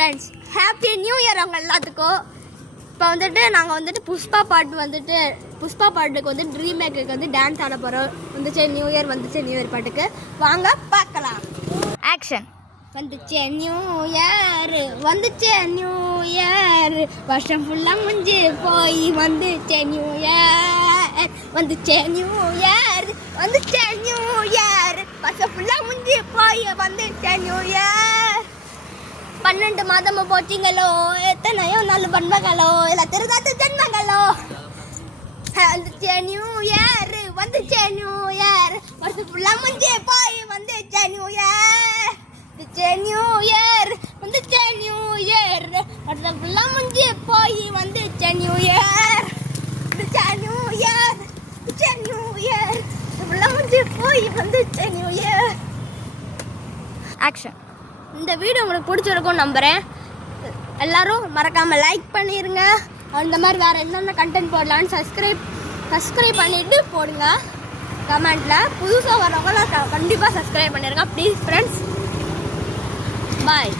Friends, happy new year அவங்க எல்லாத்துக்கும். இப்போ வந்துட்டு நாங்கள் வந்துட்டு புஷ்பா பாட்டுக்கு வந்து ட்ரீம் மேக்கருக்கு வந்து டான்ஸ் ஆட போகிறோம். வந்துச்சு நியூ இயர் பாட்டுக்கு வாங்க பார்க்கலாம். ஆக்ஷன். வந்துச்சு நியூ இயர் வருஷம் ஃபுல்லாக முடிஞ்சு போய் வந்துச்சு நியூ இயர் வருஷம் ஃபுல்லாக முடிஞ்சு போய் வந்துச்சு நியூ இயர் 12 மாதமும் போச்சிங்களோ, எத்தனையோ நாள் பண்பங்களோ, இல்லை திருதாத்து ஜென்மங்களோ. வந்துச்சு நியூ இயர் வருஷம் ஃபுல்லாக முடிஞ்சு போய் வந்துச்சு நியூ இயர் வருஷம் ஃபுல்லாக முடிஞ்சு போய் வந்துச்சு நியூ இயர் ஃபுல்லாக முடிஞ்சு போய் வந்துச்சு நியூ இயர். ஆக்ஷன். இந்த வீடியோ உங்களுக்கு பிடிச்சிருக்கும் நம்புகிறேன். எல்லாரும் மறக்காமல் லைக் பண்ணிடுங்க. அந்த மாதிரி வேறு என்னென்ன கண்டென்ட் போடலான்னு சப்ஸ்கிரைப் பண்ணிவிட்டு போடுங்க. கமெண்ட்டில் புதுசாக வரவங்களாம் கண்டிப்பாக சப்ஸ்கிரைப் பண்ணிடுங்க ப்ளீஸ் ஃப்ரெண்ட்ஸ். பாய்.